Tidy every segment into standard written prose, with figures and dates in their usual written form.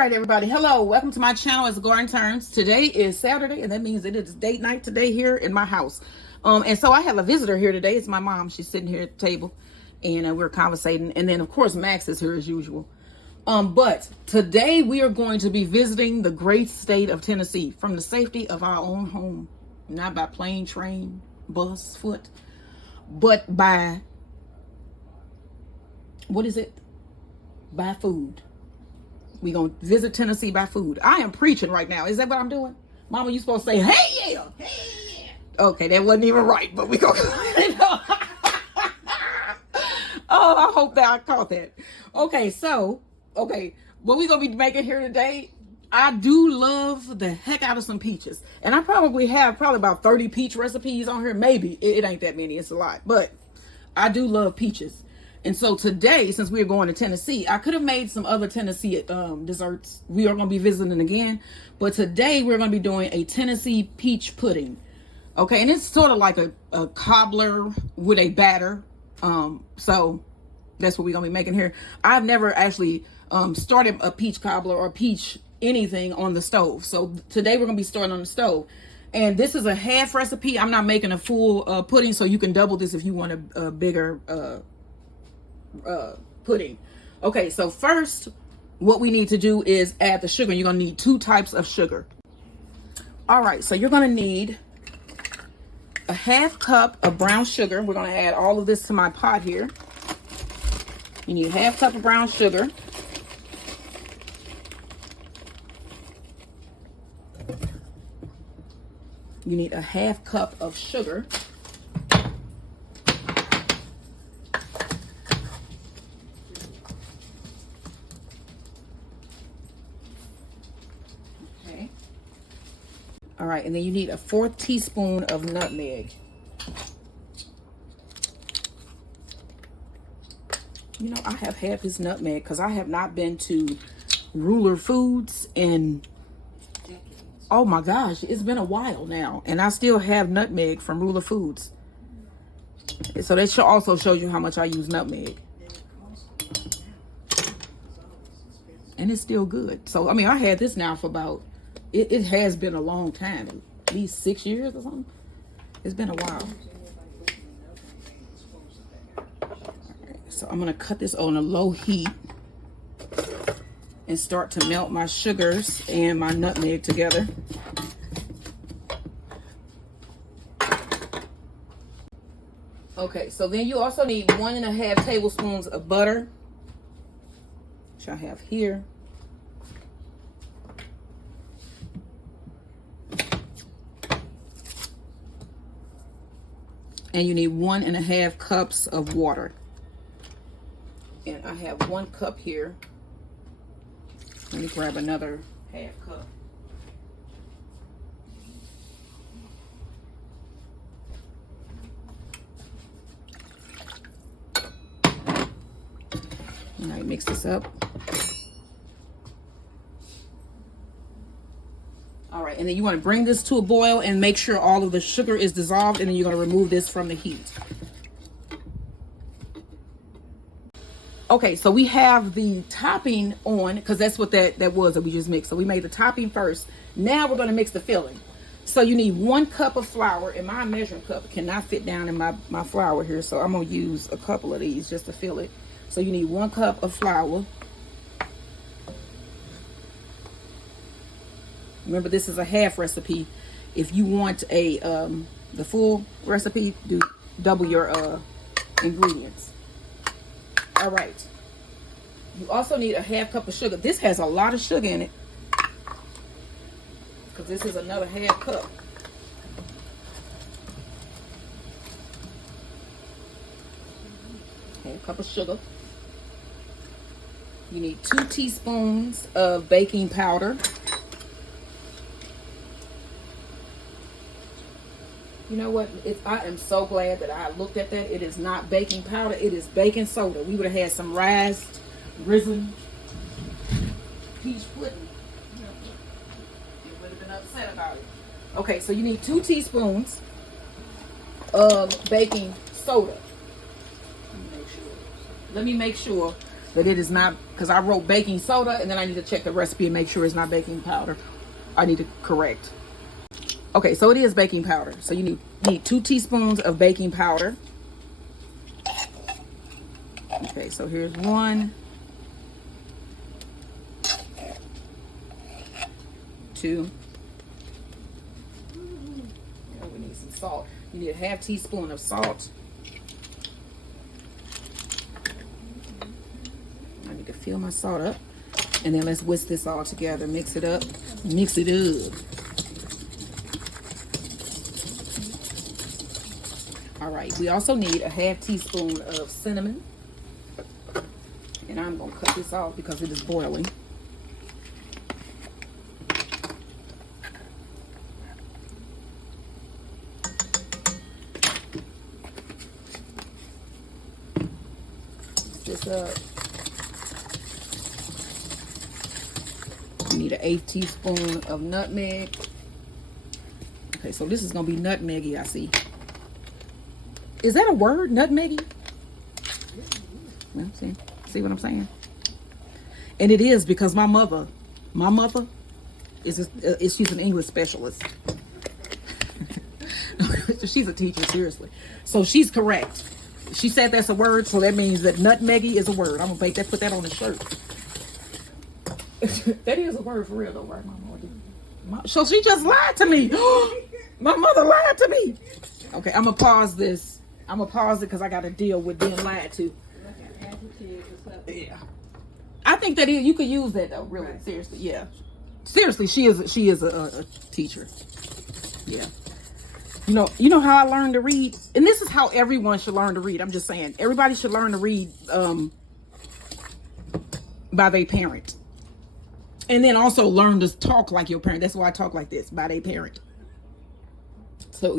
right, everybody. Hello. Welcome to my channel. It's Garden Turns. Today is Saturday, and that means it is date night today here in my house. And so I have a visitor here today. It's my mom. She's sitting here at the table, and we're conversating. And then, of course, Max is here as usual. But today we are going to be visiting the great state of Tennessee from the safety of our own home. Not by plane, train, bus, foot, but by, what is it? By food. We're going to visit Tennessee by food. I am preaching right now. Is that what I'm doing? Mama, you supposed to say, hey, yeah. Hey, yeah. Okay, that wasn't even right, but we go. Oh, I hope that I caught that. Okay, so, what we're going to be making here today, I do love the heck out of some peaches. And I probably have about 30 peach recipes on here. Maybe. It ain't that many. It's a lot. But I do love peaches. And so today, since we're going to Tennessee, I could have made some other Tennessee desserts. We are going to be visiting again. But today, we're going to be doing a Tennessee peach pudding. Okay, and it's sort of like a cobbler with a batter. So that's what we're going to be making here. I've never actually started a peach cobbler or peach anything on the stove. So today, we're going to be starting on the stove. And this is a half recipe. I'm not making a full pudding, so you can double this if you want a bigger pudding. Okay, so first what we need to do is add the sugar. You're gonna need 2 types of sugar. All right, so you're gonna need a half cup of brown sugar. We're gonna add all of this to my pot here. You need a half cup of brown sugar. You need a half cup of sugar. All right, and then you need a 4th teaspoon of nutmeg. You know, I have half this nutmeg because I have not been to Ruler Foods in, oh my gosh, it's been a while now. And I still have nutmeg from Ruler Foods. So that also shows you how much I use nutmeg. And it's still good. So, I mean, I had this now for about, it has been a long time, at least 6 years or something. It's been a while. Right, so I'm going to cut this on a low heat and start to melt my sugars and my nutmeg together. Okay, so then you also need 1.5 tablespoons of butter, which I have here. And you need 1.5 cups of water. And I have 1 cup here. Let me grab another half cup. All right, mix this up. All right, and then you want to bring this to a boil and make sure all of the sugar is dissolved, and then you're going to remove this from the heat. Okay, so we have the topping on, because that's what that was that we just mixed. So we made the topping first. Now we're going to mix the filling. So you need 1 cup of flour, and my measuring cup cannot fit down in my flour here, so I'm going to use a couple of these just to fill it. So you need 1 cup of flour. Remember, this is a half recipe. If you want the full recipe, double your ingredients. All right. You also need a half cup of sugar. This has a lot of sugar in it because this is another half cup. Half cup of sugar. You need 2 teaspoons of baking powder. You know what? I am so glad that I looked at that. It is not baking powder. It is baking soda. We would have had some risen peach pudding. You would have been upset about it. Okay, so you need 2 teaspoons of baking soda. Let me make sure. that it is not, because I wrote baking soda and then I need to check the recipe and make sure it's not baking powder. I need to correct. Okay, so it is baking powder. So you need 2 teaspoons of baking powder. Okay, so here's 1, 2. Oh, we need some salt. You need a half teaspoon of salt. I need to fill my salt up. And then let's whisk this all together. Mix it up. Mix it up. All right, we also need a half teaspoon of cinnamon. And I'm gonna cut this off because it is boiling. Mix this up. You need an 1/8 teaspoon of nutmeg. Okay, so this is gonna be nutmeggy, I see. Is that a word, nutmeggy? Well, see what I'm saying? And it is, because my mother she's an English specialist. She's a teacher, seriously. So she's correct. She said that's a word, so that means that nutmeggy is a word. I'm gonna make that, put that on the shirt. That is a word for real though, right, Mama? So she just lied to me. My mother lied to me. Okay, I'm gonna pause this. I'm gonna pause it because I got to deal with being lied to. Yeah, I think that you could use that though. Really, right. Seriously, yeah. Seriously, she is a teacher. Yeah. You know how I learned to read, and this is how everyone should learn to read. I'm just saying, everybody should learn to read by their parent, and then also learn to talk like your parent. That's why I talk like this, by their parent. So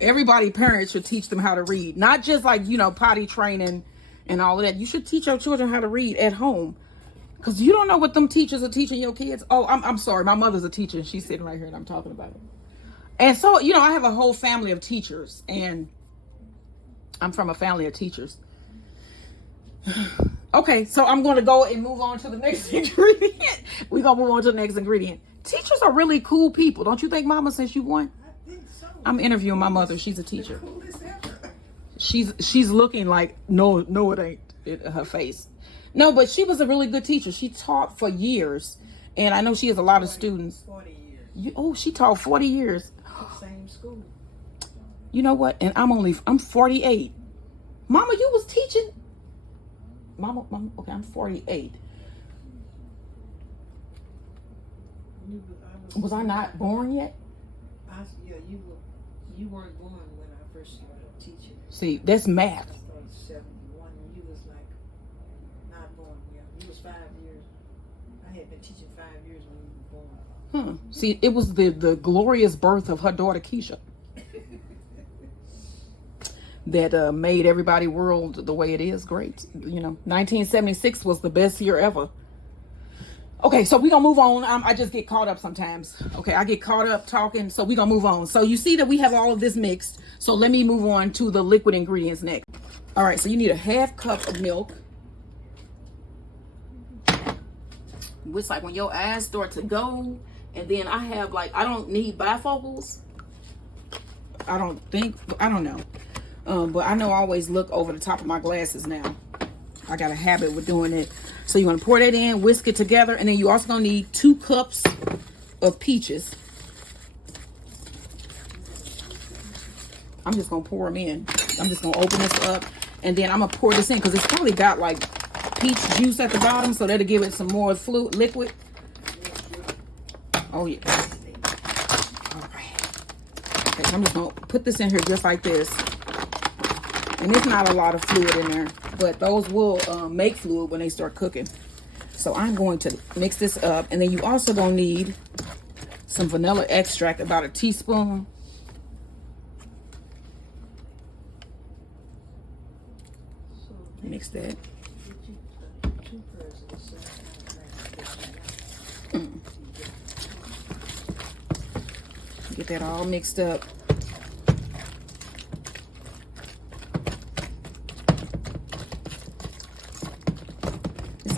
everybody, parents should teach them how to read, not just like, potty training and all of that. You should teach your children how to read at home, because you don't know what them teachers are teaching your kids. Oh, I'm sorry. My mother's a teacher and she's sitting right here and I'm talking about it. And so, I have a whole family of teachers, and I'm from a family of teachers. Okay, so I'm going to go and move on to the next ingredient. We're going to move on to the next ingredient. Teachers are really cool people. Don't you think, Mama, since you won? I think so. I'm interviewing my mother. She's a teacher. The coolest ever. She's looking like, no, it ain't her face. No, but she was a really good teacher. She taught for years. And I know she has a lot of students. 40 years. She taught 40 years. Same school. You know what? And I'm 48. Mama, you was teaching. Mama, okay, I'm 48. Was I not born yet? Yeah, you weren't born when I first started teaching. See, that's math. I started 71, and you was like not born yet. You was 5 years. I had been teaching 5 years when you were born. See, it was the glorious birth of her daughter Keisha that made everybody world the way it is great. 1976 was the best year ever. Okay, so we're going to move on. I just get caught up sometimes. Okay, I get caught up talking, so we're going to move on. So you see that we have all of this mixed. So let me move on to the liquid ingredients next. All right, so you need a 1/2 cup of milk. It's like when your eyes start to go, and then I have I don't need bifocals. I don't know. But I know I always look over the top of my glasses now. I got a habit with doing it. So you're going to pour that in, whisk it together, and then you also going to need 2 cups of peaches. I'm just going to pour them in. I'm just going to open this up, and then I'm going to pour this in because it's probably got peach juice at the bottom, so that'll give it some more liquid. Oh, yeah. All right. Okay, so I'm just going to put this in here just like this. And there's not a lot of fluid in there, but those will make fluid when they start cooking. So I'm going to mix this up. And then you also going to need some vanilla extract, about 1 teaspoon. Mix that. Get that all mixed up.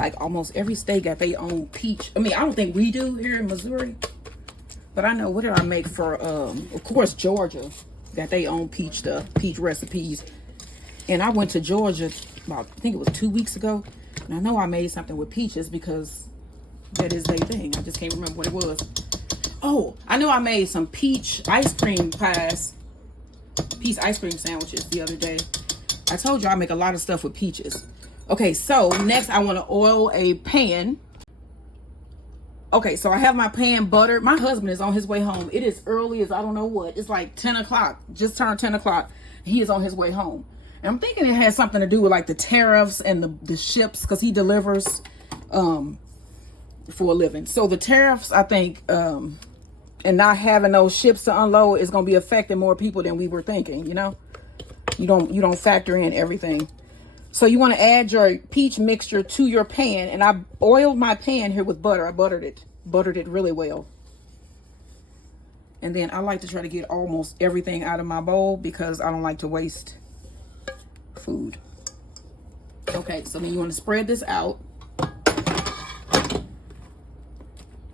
like almost every state got their own peach. I mean, I don't think we do here in Missouri. But I know, what did I make for, of course, Georgia got their own peach stuff, peach recipes. And I went to Georgia about, I think it was 2 weeks ago. And I know I made something with peaches because that is their thing. I just can't remember what it was. Oh, I know I made some peach ice cream pies, peach ice cream sandwiches the other day. I told you I make a lot of stuff with peaches. Okay, so next I want to oil a pan. Okay, so I have my pan buttered. My husband is on his way home. It is early as I don't know what. It's like 10 o'clock. Just turned 10 o'clock. He is on his way home. And I'm thinking it has something to do with like the tariffs and the ships, because he delivers for a living. So the tariffs, I think, and not having those ships to unload is going to be affecting more people than we were thinking, you know? You don't factor in everything. So you want to add your peach mixture to your pan. And I oiled my pan here with butter. I buttered it really well. And then I like to try to get almost everything out of my bowl because I don't like to waste food. Okay, so then you want to spread this out.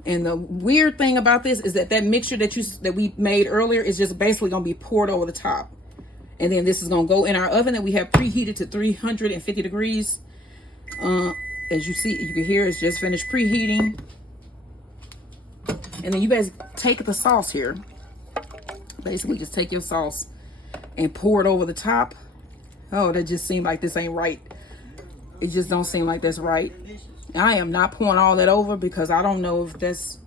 And the weird thing about this is that mixture that we made earlier is just basically going to be poured over the top. And then this is going to go in our oven that we have preheated to 350 degrees. As you see, you can hear it's just finished preheating. And then you guys take the sauce here. Basically, just take your sauce and pour it over the top. Oh, that just seemed like this ain't right. It just don't seem like that's right. I am not pouring all that over because I don't know if that's...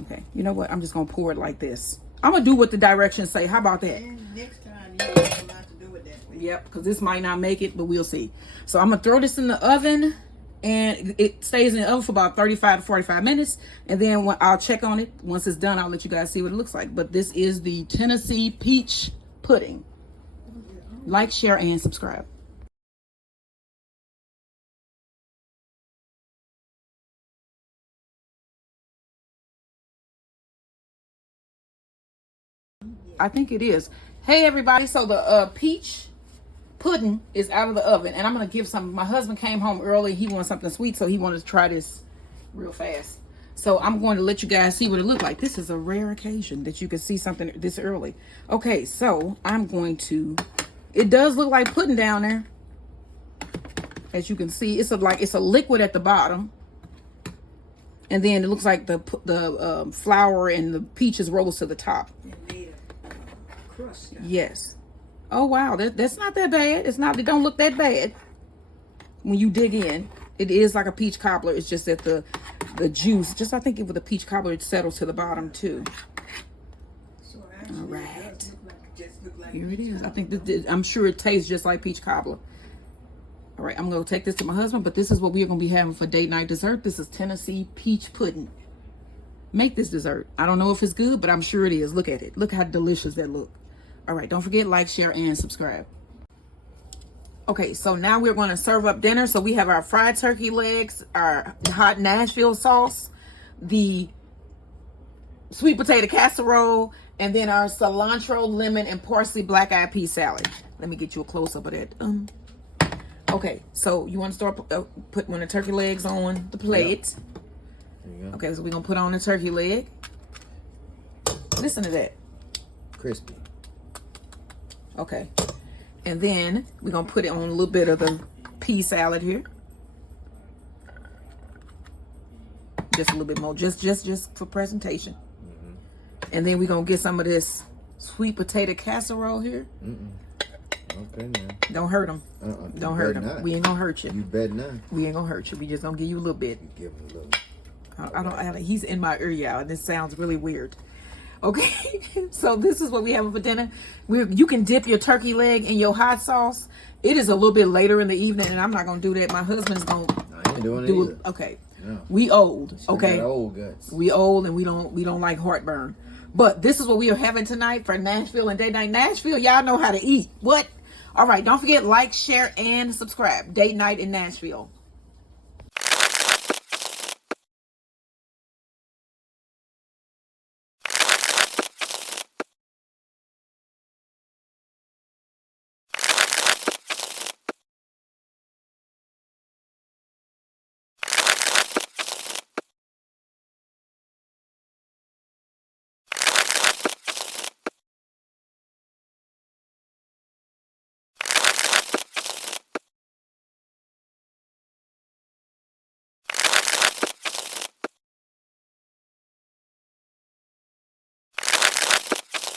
Okay, you know what? I'm just going to pour it like this. I'm going to do what the directions say. How about that? Next time, you don't have to do it that way. Yep, because this might not make it, but we'll see. So I'm going to throw this in the oven, and it stays in the oven for about 35 to 45 minutes. And then I'll check on it. Once it's done, I'll let you guys see what it looks like. But this is the Tennessee Peach Pudding. Like, share, and subscribe. I think it is. Hey everybody, so the peach pudding is out of the oven, and I'm gonna give some. My husband came home early. He wanted something sweet, so he wanted to try this real fast. So I'm going to let you guys see what it looked like. This is a rare occasion that you can see something this early. Okay, so I'm going to... It does look like pudding down there. As you can see, it's a liquid at the bottom. And then it looks like the flour and the peaches rose to the top. Yes. Oh wow, that's not that bad. It don't look that bad when you dig in. It is like a peach cobbler. It's just that the juice, I think with the peach cobbler, it settles to the bottom too. So all right, here it is. I think I'm sure it tastes just like peach cobbler. All right, I'm gonna take this to my husband, but this is what we're gonna be having for date night dessert. This is Tennessee peach pudding. Make this dessert. I don't know if it's good, but I'm sure it is. Look at it. Look how delicious that look. All right, don't forget, like, share, and subscribe. Okay, so now we're going to serve up dinner. So we have our fried turkey legs, our hot Nashville sauce, the sweet potato casserole, and then our cilantro-lemon and parsley black-eyed pea salad. Let me get you a close-up of that. Okay, so you want to start putting the turkey legs on the plate. Yep. There you go. Okay, so we're going to put on the turkey leg. Listen to that. Crispy. Okay, and then we're gonna put it on a little bit of the pea salad here, just a little bit more, just for presentation. And then we're gonna get some of this sweet potato casserole here. Okay, now. Don't hurt them. Don't hurt them. We ain't gonna hurt you. You bet not. We ain't gonna hurt you. We just gonna give you a little bit. Give him a little. I don't. He's in my ear, y'all, and this sounds really weird. Okay, so this is what we have for dinner. You can dip your turkey leg in your hot sauce. It is a little bit later in the evening, and I'm not gonna do that. My husband's gonna I ain't doing it either. Okay, No. We old. Still okay, got old guts. We old, and we don't like heartburn. But this is what we are having tonight for Nashville and Date Night Nashville. Y'all know how to eat. What? All right, don't forget, like, share, and subscribe. Date Night in Nashville.